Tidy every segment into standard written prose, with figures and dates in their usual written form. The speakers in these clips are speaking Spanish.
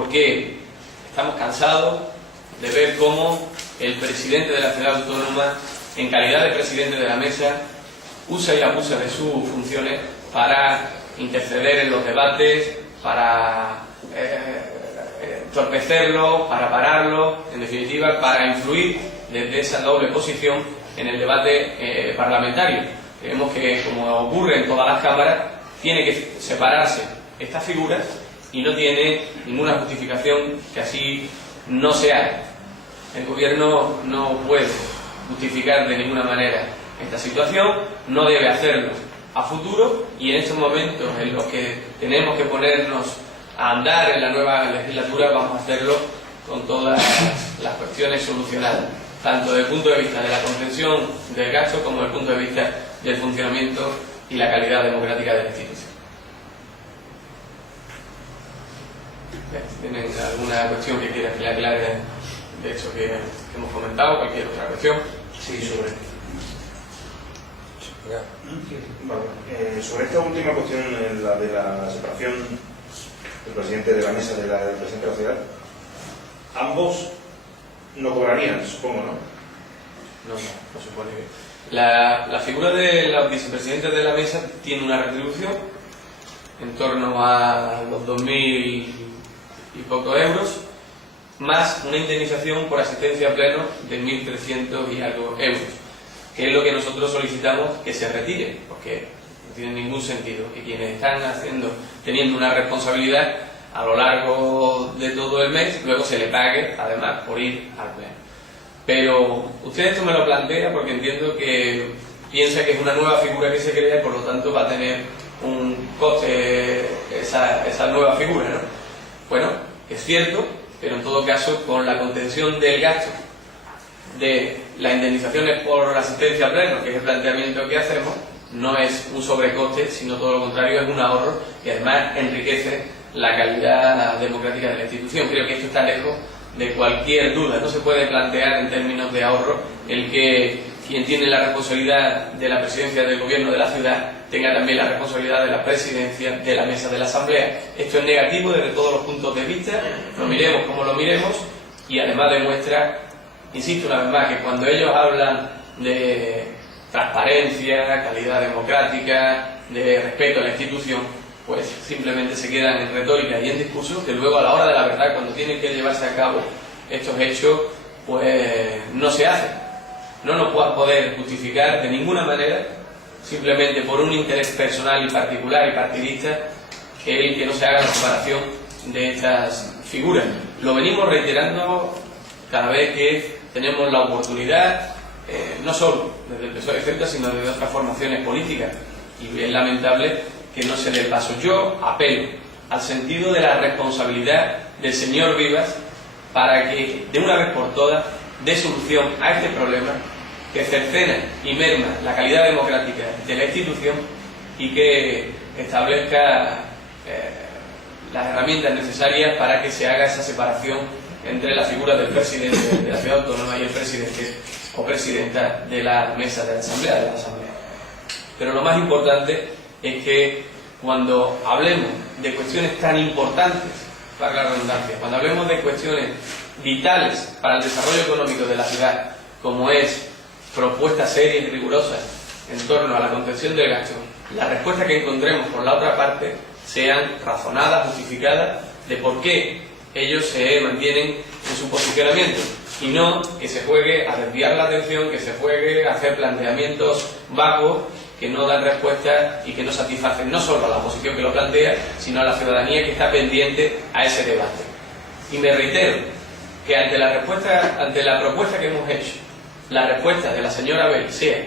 porque estamos cansados de ver cómo el presidente de la ciudad autónoma, en calidad de presidente de la mesa, usa y abusa de sus funciones para interceder en los debates, para entorpecerlo, para pararlo, en definitiva, para influir desde esa doble posición en el debate parlamentario. Creemos que, como ocurre en todas las cámaras, tiene que separarse estas figuras y no tiene ninguna justificación que así no se haga. El Gobierno no puede justificar de ninguna manera esta situación, no debe hacerlo a futuro, y en estos momentos en los que tenemos que ponernos a andar en la nueva legislatura vamos a hacerlo con todas las cuestiones solucionadas, tanto desde el punto de vista de la contención del gasto como desde el punto de vista del funcionamiento y la calidad democrática de la institución. ¿Tienen alguna cuestión que quieran que le aclare de hecho que hemos comentado? ¿Cualquier otra cuestión? Sí, sobre esta última cuestión, la de la separación del presidente de la mesa del presidente de la ciudad, ambos no cobrarían, supongo, ¿no? No supone que... La figura de los vicepresidentes de la mesa tiene una retribución en torno a los 2.000 y pocos euros, más una indemnización por asistencia a pleno de 1.300 y algo euros, que es lo que nosotros solicitamos que se retire, porque no tiene ningún sentido que quienes están teniendo una responsabilidad a lo largo de todo el mes, luego se le pague, además, por ir al pleno. Pero usted esto me lo plantea porque entiendo que piensa que es una nueva figura que se crea y por lo tanto va a tener un coste esa nueva figura, ¿no? Bueno, es cierto, pero en todo caso con la contención del gasto de las indemnizaciones por asistencia a pleno, que es el planteamiento que hacemos, no es un sobrecoste, sino todo lo contrario, es un ahorro y además enriquece la calidad democrática de la institución. Creo que esto está lejos de cualquier duda. No se puede plantear en términos de ahorro el que quien tiene la responsabilidad de la presidencia del gobierno de la ciudad tenga también la responsabilidad de la presidencia de la mesa de la asamblea. Esto es negativo desde todos los puntos de vista, lo miremos como lo miremos, y además demuestra, insisto una vez más, que cuando ellos hablan de transparencia, calidad democrática, de respeto a la institución, pues simplemente se quedan en retórica y en discurso, que luego a la hora de la verdad, cuando tienen que llevarse a cabo estos hechos, pues no se hacen. No nos puedan poder justificar de ninguna manera, simplemente por un interés personal y particular y partidista, que no se haga la separación de estas figuras. Lo venimos reiterando cada vez que tenemos la oportunidad, no solo desde el PSOE, etcétera, sino desde otras formaciones políticas, y es lamentable que no se dé paso. Yo apelo al sentido de la responsabilidad del señor Vivas para que de una vez por todas dé solución a este problema que cercena y merma la calidad democrática de la institución y que establezca las herramientas necesarias para que se haga esa separación entre la figura del presidente de la ciudad autónoma y el presidente o presidenta de la mesa de la asamblea, Pero lo más importante es que cuando hablemos de cuestiones tan importantes, para la redundancia, cuando hablemos de cuestiones vitales para el desarrollo económico de la ciudad, como es propuestas serias y rigurosas en torno a la contención del gasto, las respuestas que encontremos por la otra parte sean razonadas, justificadas, de por qué ellos se mantienen en su posicionamiento, y no que se juegue a desviar la atención, que se juegue a hacer planteamientos vacuos que no dan respuesta y que no satisfacen no solo a la oposición que lo plantea, sino a la ciudadanía que está pendiente a ese debate. Y me reitero que ante la propuesta que hemos hecho, la respuesta de la señora Bell sea: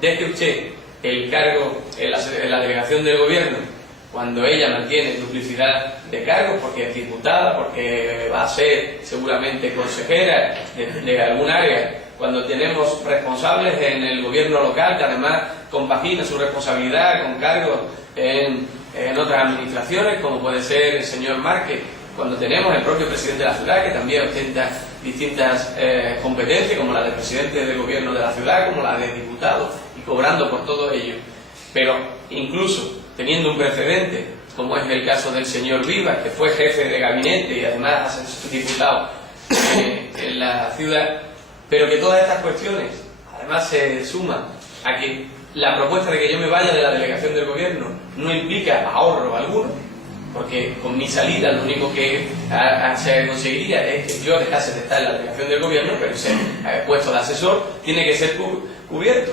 deje usted el cargo en la delegación del gobierno cuando ella mantiene duplicidad de cargos, porque es diputada, porque va a ser seguramente consejera de algún área, cuando tenemos responsables en el gobierno local que además compagina su responsabilidad con cargos en otras administraciones, como puede ser el señor Márquez, cuando tenemos el propio presidente de la ciudad que también ostenta distintas competencias, como la de presidente del gobierno de la ciudad, como la de diputado, y cobrando por todo ello. Pero incluso teniendo un precedente como es el caso del señor Vivas, que fue jefe de gabinete y además diputado en la ciudad, pero que todas estas cuestiones además se suman a que la propuesta de que yo me vaya de la delegación del gobierno no implica ahorro alguno, porque con mi salida lo único que se conseguiría es que yo dejase de estar en la delegación del gobierno, pero ese puesto de asesor tiene que ser cubierto,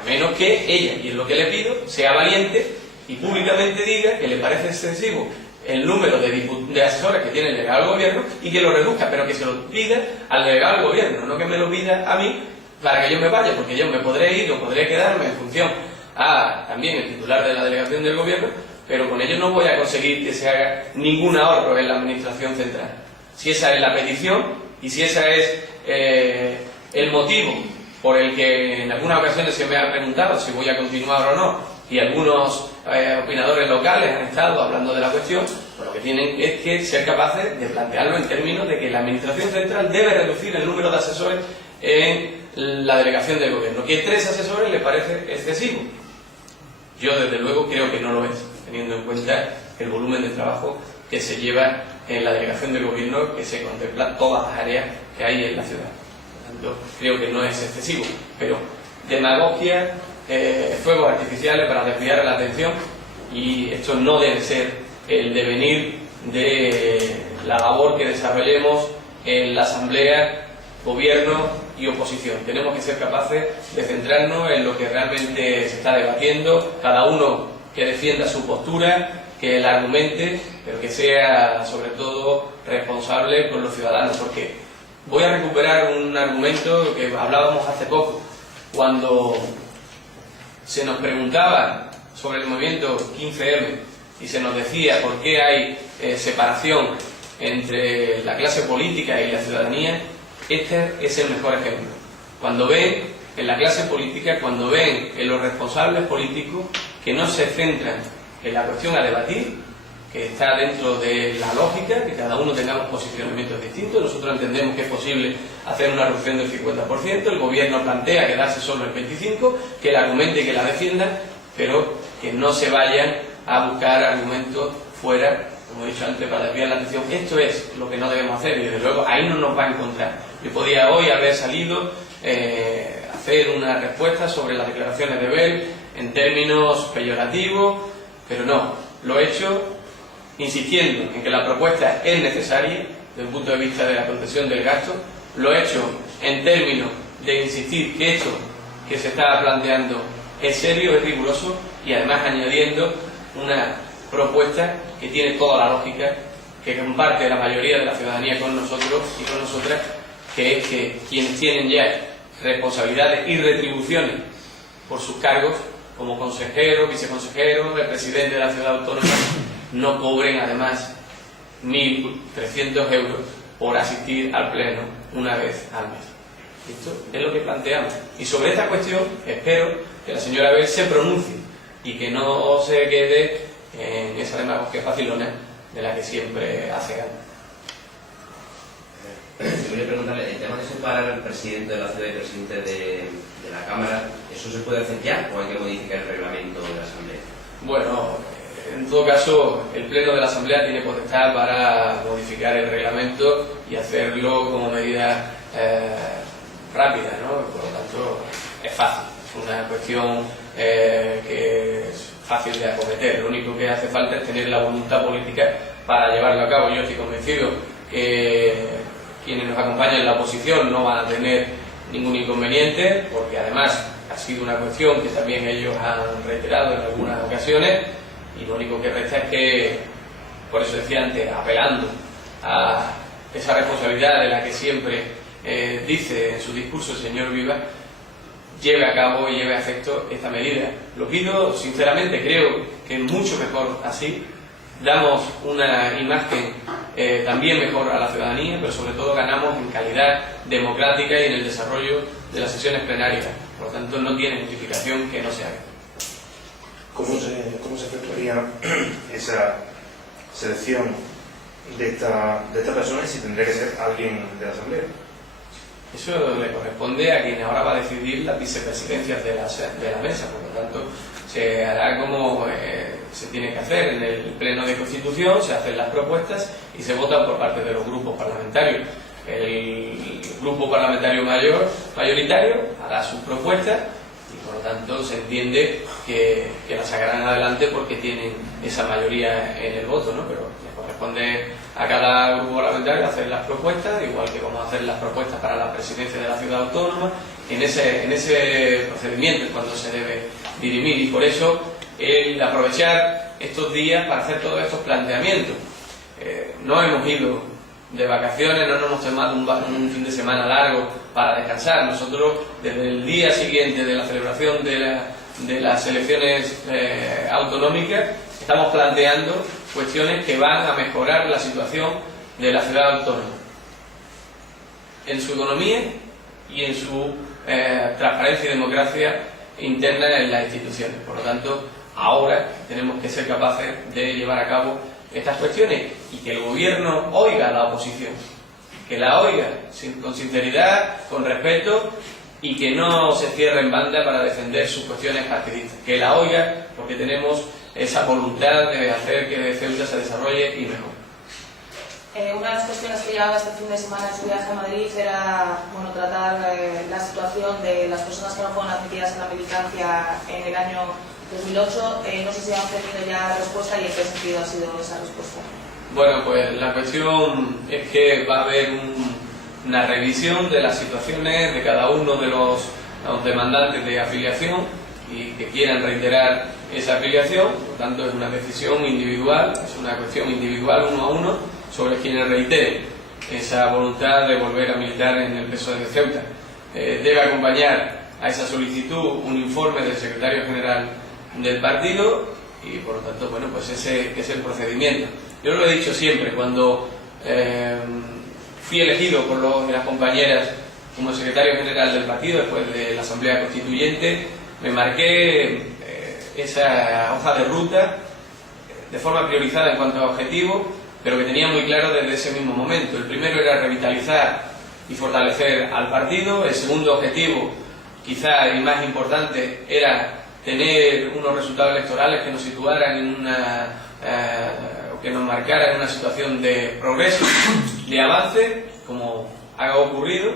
a menos que ella, y es lo que le pido, sea valiente y públicamente diga que le parece excesivo el número de asesores que tiene el delegado del gobierno y que lo reduzca, pero que se lo pida al delegado del gobierno, no que me lo pida a mí para que yo me vaya, porque yo me podré ir o podré quedarme en función a también el titular de la delegación del gobierno, pero con ello no voy a conseguir que se haga ningún ahorro en la administración central. Si esa es la petición y si ese es el motivo por el que en algunas ocasiones se me ha preguntado si voy a continuar o no, y algunos opinadores locales han estado hablando de la cuestión, pues lo que tienen es que ser capaces de plantearlo en términos de que la administración central debe reducir el número de asesores en la delegación del gobierno, que 3 asesores le parece excesivo. Yo desde luego creo que no lo es, teniendo en cuenta el volumen de trabajo que se lleva en la delegación del gobierno, que se contempla todas las áreas que hay en la ciudad. Por lo tanto, creo que no es excesivo, pero demagogia, fuegos artificiales para desviar la atención, y esto no debe ser el devenir de la labor que desarrollemos en la Asamblea, Gobierno y oposición. Tenemos que ser capaces de centrarnos en lo que realmente se está debatiendo, cada uno que defienda su postura, que la argumente, pero que sea sobre todo responsable con los ciudadanos, porque voy a recuperar un argumento que hablábamos hace poco, cuando se nos preguntaba sobre el movimiento 15M y se nos decía por qué hay separación entre la clase política y la ciudadanía. Este es el mejor ejemplo. Cuando ven en la clase política, cuando ven en los responsables políticos que no se centran en la cuestión a debatir, que está dentro de la lógica, que cada uno tengamos posicionamientos distintos. Nosotros entendemos que es posible hacer una reducción del 50%, el gobierno plantea quedarse solo el 25%, que la argumente y que la defienda, pero que no se vayan a buscar argumentos fuera, como he dicho antes, para desviar la atención. Esto es lo que no debemos hacer y desde luego ahí no nos va a encontrar. Yo podía hoy haber salido a hacer una respuesta sobre las declaraciones de Bel en términos peyorativos, pero no, lo he hecho insistiendo en que la propuesta es necesaria desde el punto de vista de la contención del gasto, lo he hecho en términos de insistir que esto que se está planteando es serio, es riguroso, y además añadiendo una propuesta que tiene toda la lógica, que comparte la mayoría de la ciudadanía con nosotros y con nosotras, que es que quienes tienen ya responsabilidades y retribuciones por sus cargos, como consejero, viceconsejero, el presidente de la ciudad autónoma, no cobren además 1.300 euros por asistir al pleno una vez al mes. Esto es lo que planteamos. Y sobre esta cuestión espero que la señora Bel se pronuncie y que no se quede en esa demagogia facilona de la que siempre hace gana. Yo quería preguntarle, el tema de separar al presidente de la ciudad y el presidente de la Cámara, ¿eso se puede hacer ya o hay que modificar el reglamento de la Asamblea? Bueno, en todo caso, el Pleno de la Asamblea tiene potestad para modificar el reglamento y hacerlo como medida rápida, ¿no? Por lo tanto, es fácil, es una cuestión que es fácil de acometer. Lo único que hace falta es tener la voluntad política para llevarlo a cabo. Yo estoy convencido que quienes nos acompañan en la oposición no van a tener ningún inconveniente, porque además ha sido una cuestión que también ellos han reiterado en algunas ocasiones, y lo único que resta es que, por eso decía antes, apelando a esa responsabilidad de la que siempre dice en su discurso el señor Vivas, lleve a cabo y lleve a efecto esta medida. Lo pido sinceramente, creo que es mucho mejor así. Damos una imagen también mejor a la ciudadanía, pero sobre todo ganamos en calidad democrática y en el desarrollo de las sesiones plenarias. Por lo tanto, no tiene justificación que no se haga. ¿Cómo se efectuaría esa selección de esta persona y si tendría que ser alguien de la Asamblea? Eso le corresponde a quien ahora va a decidir las vicepresidencias de la mesa. Por lo tanto, se hará como se tiene que hacer en el Pleno de Constitución, se hacen las propuestas y se votan por parte de los grupos parlamentarios. El grupo parlamentario mayoritario hará sus propuestas y por lo tanto se entiende que la sacarán adelante porque tienen esa mayoría en el voto, ¿no? Pero le corresponde a cada grupo parlamentario hacer las propuestas, igual que vamos a hacer las propuestas para la presidencia de la ciudad autónoma. En ese procedimiento es cuando se debe dirimir, y por eso el aprovechar estos días para hacer todos estos planteamientos. No hemos ido de vacaciones, no nos hemos tomado un fin de semana largo para descansar. Nosotros, desde el día siguiente de la celebración de las elecciones autonómicas, estamos planteando cuestiones que van a mejorar la situación de la ciudad autónoma en su economía y en su transparencia y democracia interna en las instituciones. Por lo tanto, ahora tenemos que ser capaces de llevar a cabo estas cuestiones y que el gobierno oiga a la oposición, que la oiga con sinceridad, con respeto, y que no se cierre en banda para defender sus cuestiones partidistas, que la oiga porque tenemos esa voluntad de hacer que Ceuta se desarrolle y mejor. Una de las cuestiones que llevaba este fin de semana en su viaje a Madrid era tratar la situación de las personas que no fueron admitidas en la militancia en el año 2008. No sé si han tenido ya respuesta y en qué sentido ha sido esa respuesta. Bueno, pues la cuestión es que va a haber una revisión de las situaciones de cada uno de los demandantes de afiliación y que quieran reiterar esa afiliación. Por lo tanto, es una decisión individual, es una cuestión individual uno a uno sobre quienes reiteren esa voluntad de volver a militar en el PSOE de Ceuta. Debe acompañar a esa solicitud un informe del secretario general del partido y por lo tanto, bueno, pues ese es el procedimiento. Yo lo he dicho siempre, cuando fui elegido por las compañeras como secretario general del partido después de la Asamblea Constituyente, me marqué esa hoja de ruta de forma priorizada en cuanto a objetivos, pero que tenía muy claro desde ese mismo momento. El primero era revitalizar y fortalecer al partido. El segundo objetivo, quizá el más importante, era tener unos resultados electorales que nos situaran que nos marcaran en una situación de progreso, de avance, como ha ocurrido.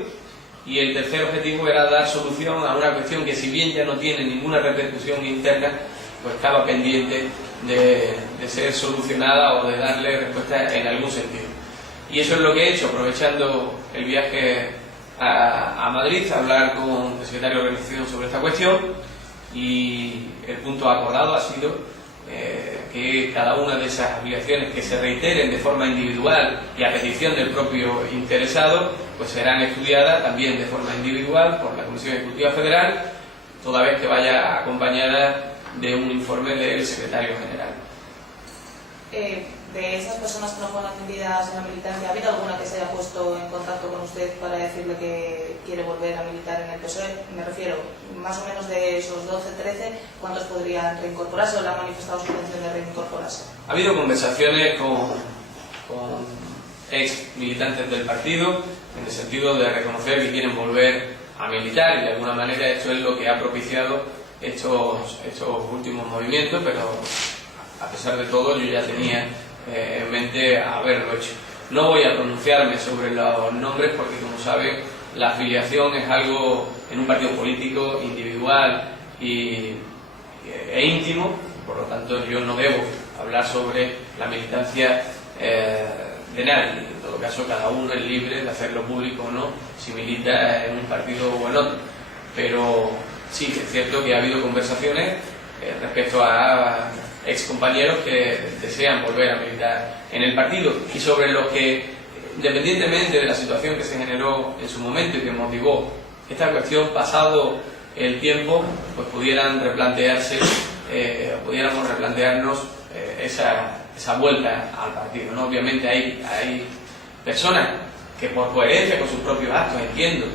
Y el tercer objetivo era dar solución a una cuestión que, si bien ya no tiene ninguna repercusión interna, pues estaba pendiente de ser solucionada o de darle respuesta en algún sentido. Y eso es lo que he hecho, aprovechando el viaje a Madrid, a hablar con el secretario de organización sobre esta cuestión, y el punto acordado ha sido que cada una de esas afiliaciones que se reiteren de forma individual y a petición del propio interesado, pues serán estudiadas también de forma individual por la Comisión Ejecutiva Federal, toda vez que vaya acompañada de un informe del secretario general. De esas personas que no fueron admitidas en la militancia, ¿ha habido alguna que se haya puesto en contacto con usted para decirle que quiere volver a militar en el PSOE? Me refiero, más o menos de esos 12, 13, ¿cuántos podrían reincorporarse o le han manifestado su intención de reincorporarse? Ha habido conversaciones con ex militantes del partido en el sentido de reconocer que quieren volver a militar, y de alguna manera esto es lo que ha propiciado estos últimos movimientos, pero a pesar de todo yo ya tenía en mente haberlo hecho. No voy a pronunciarme sobre los nombres porque, como saben, la afiliación es algo en un partido político individual e íntimo, por lo tanto yo no debo hablar sobre la militancia de nadie. En todo caso, cada uno es libre de hacerlo público o no, si milita en un partido o en otro. Pero sí, es cierto que ha habido conversaciones respecto a excompañeros que desean volver a militar en el partido, y sobre los que, independientemente de la situación que se generó en su momento y que motivó esta cuestión, pasado el tiempo, pues pudiéramos replantearnos esa vuelta al partido, ¿no? Obviamente hay personas que, por coherencia con sus propios actos, entiendo,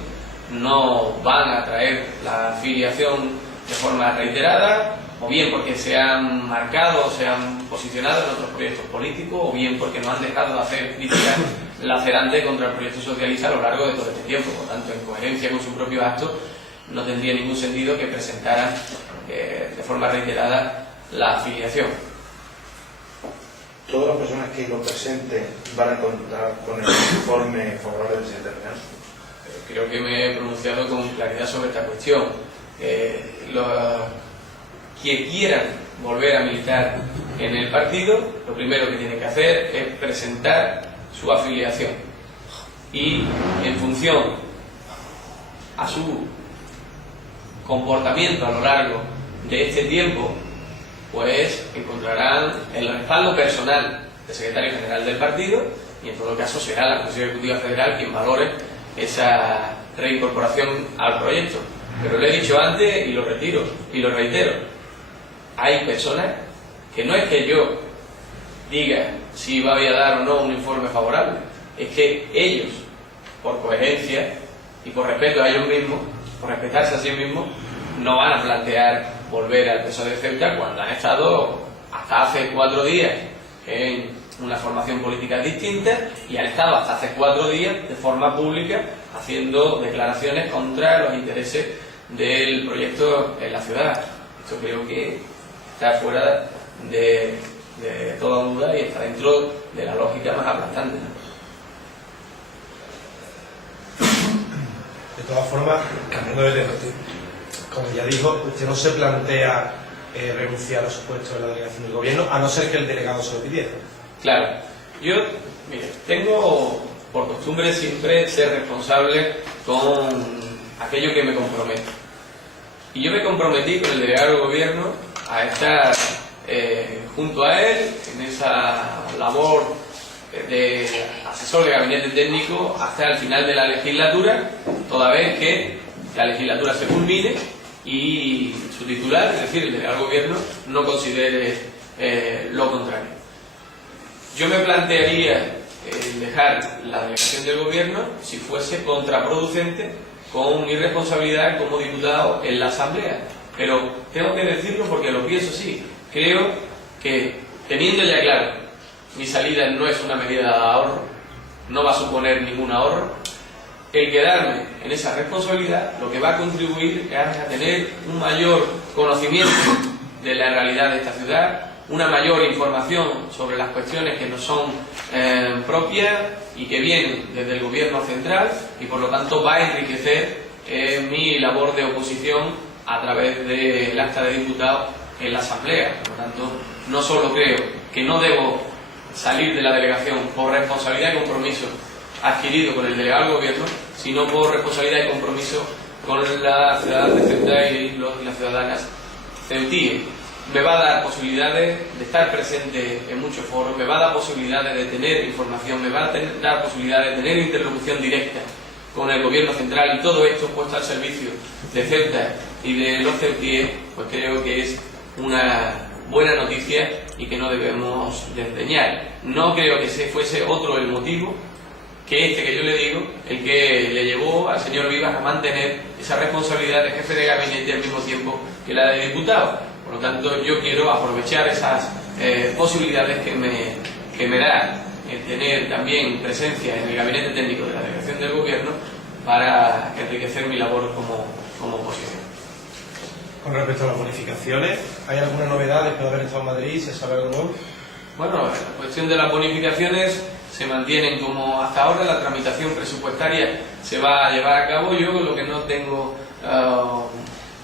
no van a traer la afiliación de forma reiterada, o bien porque se han marcado o se han posicionado en otros proyectos políticos, o bien porque no han dejado de hacer críticas lacerantes contra el proyecto socialista a lo largo de todo este tiempo. Por tanto, en coherencia con su propio acto, no tendría ningún sentido que presentaran de forma reiterada la afiliación. ¿todas las personas que lo presenten van a contar con el informe favorable del presidente regional? Creo que me he pronunciado con claridad sobre esta cuestión. Los que quieran volver a militar en el partido, lo primero que tienen que hacer es presentar su afiliación y en función a su comportamiento a lo largo de este tiempo, pues encontrarán el respaldo personal del secretario general del partido y en todo caso será la Comisión Ejecutiva Federal quien valore esa reincorporación al proyecto. Pero lo he dicho antes y lo retiro y lo reitero. Hay personas que no es que yo diga si voy a dar o no un informe favorable, es que ellos, por coherencia y por respeto a ellos mismos, por respetarse a sí mismos, no van a plantear volver al PSOE de Ceuta cuando han estado hasta hace 4 días en una formación política distinta y han estado hasta hace 4 días de forma pública haciendo declaraciones contra los intereses del proyecto en la ciudad. Esto creo que está fuera de toda duda y está dentro de la lógica más aplastante. De todas formas, cambiando de tema, como ya dijo, usted no se plantea renunciar a su puesto en la delegación del gobierno, a no ser que el delegado se lo pidiera. Claro, yo, mire, tengo por costumbre siempre ser responsable con aquello que me comprometo. Y yo me comprometí con el delegado del gobierno a estar junto a él en esa labor de asesor de gabinete técnico hasta el final de la legislatura, toda vez que la legislatura se culmine y su titular, es decir, el delegado del gobierno, no considere lo contrario. Yo me plantearía dejar la delegación del gobierno si fuese contraproducente con mi responsabilidad como diputado en la Asamblea. Pero tengo que decirlo porque lo pienso así. Creo que, teniendo ya claro, mi salida no es una medida de ahorro, no va a suponer ningún ahorro, el quedarme en esa responsabilidad lo que va a contribuir es a tener un mayor conocimiento de la realidad de esta ciudad, una mayor información sobre las cuestiones que nos son propias y que vienen desde el gobierno central y por lo tanto va a enriquecer mi labor de oposición a través del acta de diputado en la Asamblea. Por lo tanto, no solo creo que no debo salir de la delegación por responsabilidad y compromiso adquirido con el delegado del gobierno, sino por responsabilidad y compromiso con la ciudad de Ceuta y las ciudadanas ceutíes. Me va a dar posibilidades de estar presente en muchos foros, me va a dar posibilidades de tener información, me va a dar posibilidades de tener interlocución directa con el gobierno central y todo esto puesto al servicio de Ceuta y de los ceutíes, pues creo que es una buena noticia y que no debemos desdeñar. No creo que ese fuese otro el motivo que este que yo le digo, el que le llevó al señor Vivas a mantener esa responsabilidad de jefe de gabinete al mismo tiempo que la de diputado. Por lo tanto, yo quiero aprovechar esas posibilidades que me da el tener también presencia en el gabinete técnico de la delegación del gobierno para enriquecer mi labor como oposición. Con respecto a las bonificaciones, ¿hay alguna novedad después de haber estado en Madrid? ¿Se sabe algo nuevo? Bueno, la cuestión de las bonificaciones se mantienen como hasta ahora, la tramitación presupuestaria se va a llevar a cabo. Yo lo que no tengo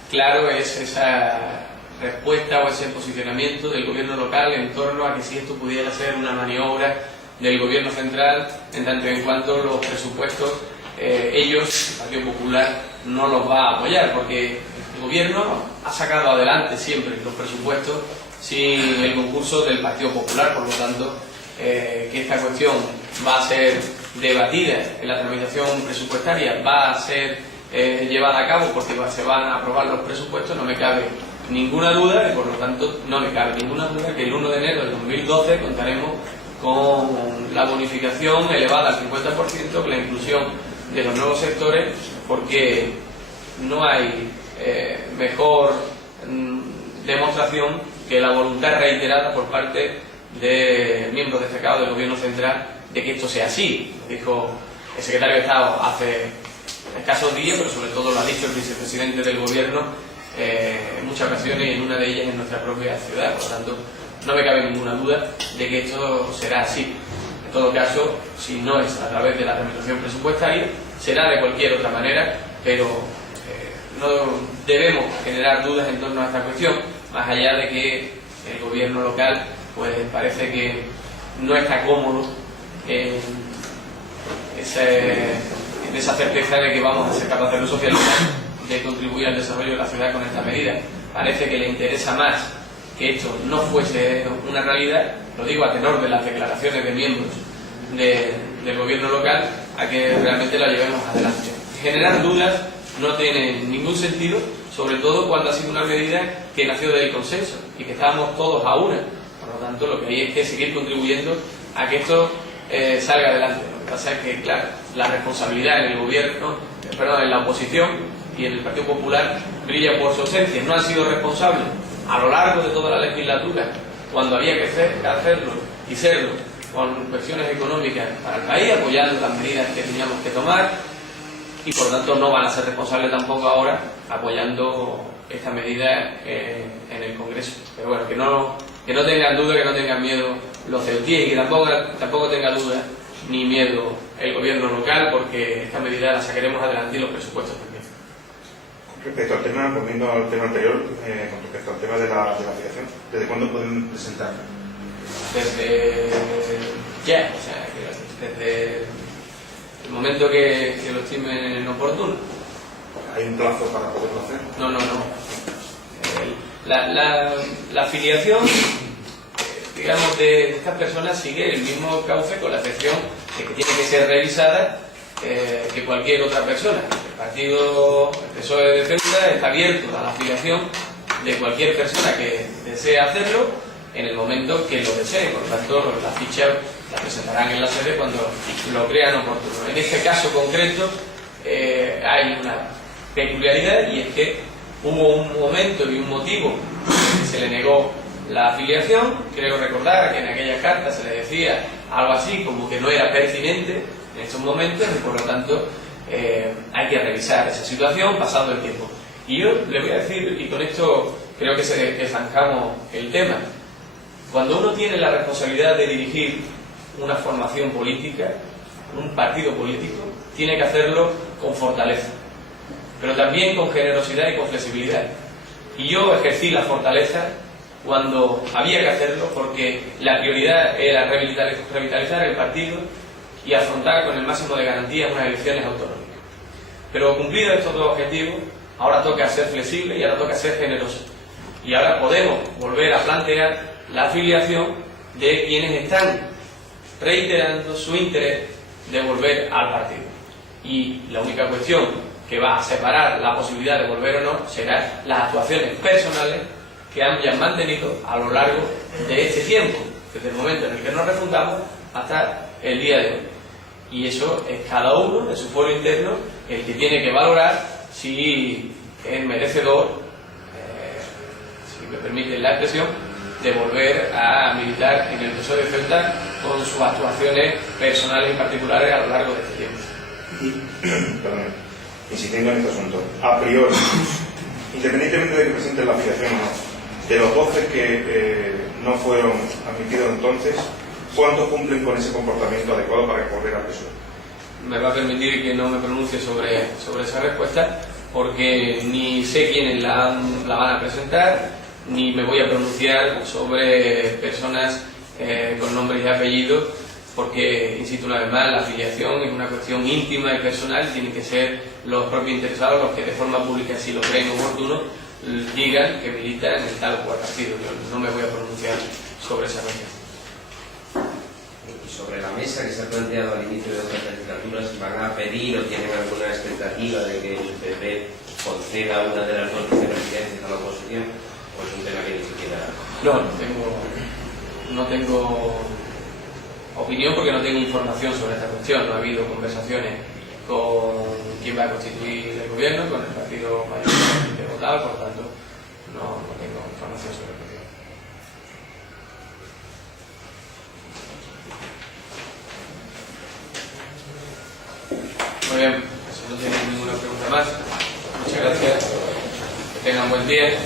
claro es esa respuesta o ese posicionamiento del gobierno local en torno a que si esto pudiera ser una maniobra del gobierno central, en tanto en cuanto los presupuestos ellos, el Partido Popular, no los va a apoyar, porque el gobierno ha sacado adelante siempre los presupuestos sin el concurso del Partido Popular. Por lo tanto, que esta cuestión va a ser debatida en la tramitación presupuestaria, va a ser llevada a cabo porque se van a aprobar los presupuestos, no me cabe ninguna duda, y por lo tanto no me cabe ninguna duda que el 1 de enero del 2012 contaremos con la bonificación elevada al 50%, con la inclusión de los nuevos sectores, porque no hay mejor demostración que la voluntad reiterada por parte de miembros destacados del gobierno central de que esto sea así. Lo dijo el secretario de Estado hace escasos días, pero sobre todo lo ha dicho el vicepresidente del gobierno en muchas ocasiones y en una de ellas en nuestra propia ciudad. Por lo tanto, no me cabe ninguna duda de que esto será así. En todo caso, si no es a través de la tramitación presupuestaria, será de cualquier otra manera, pero no debemos generar dudas en torno a esta cuestión, más allá de que el gobierno local pues parece que no está cómodo en esa certeza de que vamos a ser capaces los socialistas de contribuir al desarrollo de la ciudad con esta medida. Parece que le interesa más que esto no fuese una realidad, lo digo a tenor de las declaraciones de miembros del gobierno local, a que realmente la llevemos adelante. Generar dudas no tiene ningún sentido, sobre todo cuando ha sido una medida que nació del consenso y que estábamos todos a una. Por lo tanto, lo que hay es que seguir contribuyendo a que esto salga adelante. Lo que pasa es que, claro, la responsabilidad en el gobierno, en la oposición y en el Partido Popular brilla por su ausencia. No han sido responsables a lo largo de toda la legislatura, cuando había que hacerlo y serlo, con cuestiones económicas para el país, apoyando las medidas que teníamos que tomar, y por tanto no van a ser responsables tampoco ahora apoyando esta medida en el Congreso. Pero bueno, que no tengan duda, que no tengan miedo los ceutíes y que tampoco tenga duda ni miedo el gobierno local, porque esta medida la sacaremos adelante y los presupuestos también. Respecto al tema, volviendo al tema anterior, con respecto al tema de la afiliación, ¿desde cuándo pueden presentar? Desde ya, o sea, desde el momento que lo estimen oportuno. ¿Hay un plazo para poderlo hacer? No. La afiliación, digamos, de estas personas sigue el mismo cauce, con la excepción de que tiene que ser revisada que cualquier otra persona. El partido, el PSOE de Ceuta, está abierto a la afiliación de cualquier persona que desee hacerlo en el momento que lo desee. Por lo tanto, la ficha la presentarán en la sede cuando lo crean oportuno. En este caso concreto hay una peculiaridad, y es que hubo un momento y un motivo en que se le negó la afiliación. Creo recordar que en aquella carta se le decía algo así como que no era pertinente en estos momentos, y por lo tanto hay que revisar esa situación pasado el tiempo. Y yo le voy a decir, y con esto creo que zanjamos el tema, cuando uno tiene la responsabilidad de dirigir una formación política, un partido político, tiene que hacerlo con fortaleza, pero también con generosidad y con flexibilidad. Y yo ejercí la fortaleza cuando había que hacerlo, porque la prioridad era revitalizar el partido y afrontar con el máximo de garantías unas elecciones autonómicas. Pero cumplidos estos dos objetivos, ahora toca ser flexible y ahora toca ser generoso. Y ahora podemos volver a plantear la afiliación de quienes están reiterando su interés de volver al partido. Y la única cuestión que va a separar la posibilidad de volver o no será las actuaciones personales que hayan mantenido a lo largo de este tiempo, desde el momento en el que nos refundamos hasta el día de hoy. Y eso es cada uno en su foro interno el que tiene que valorar si es merecedor, si me permiten la expresión, de volver a militar en el PSOE de Ceuta con sus actuaciones personales y particulares a lo largo de este tiempo. Perdón, insistiendo en este asunto, a priori, independientemente de que presenten la afiliación o no, de los 12 que no fueron admitidos entonces, ¿cuántos cumplen con ese comportamiento adecuado para volver al PSOE? Me va a permitir que no me pronuncie sobre esa respuesta, porque ni sé quiénes la van a presentar, ni me voy a pronunciar sobre personas con nombres y apellidos, porque, insisto una vez más, la afiliación es una cuestión íntima y personal, tienen que ser los propios interesados los que de forma pública, si lo creen oportuno, digan que militan en el tal o cual partido. Yo no me voy a pronunciar sobre esa cuestión. Y sobre la mesa que se ha planteado al inicio de otras legislaturas, ¿van a pedir o tienen alguna expectativa de que el PP conceda una de las dos vicepresidencias a la oposición? ¿O es un tema que ni siquiera...? No tengo opinión, porque no tengo información sobre esta cuestión. No ha habido conversaciones con quien va a constituir el gobierno, con el partido mayoritariamente votado, por lo tanto no tengo información sobre la cuestión. Muy bien, si no tienen ninguna pregunta más, muchas gracias, que tengan buen día.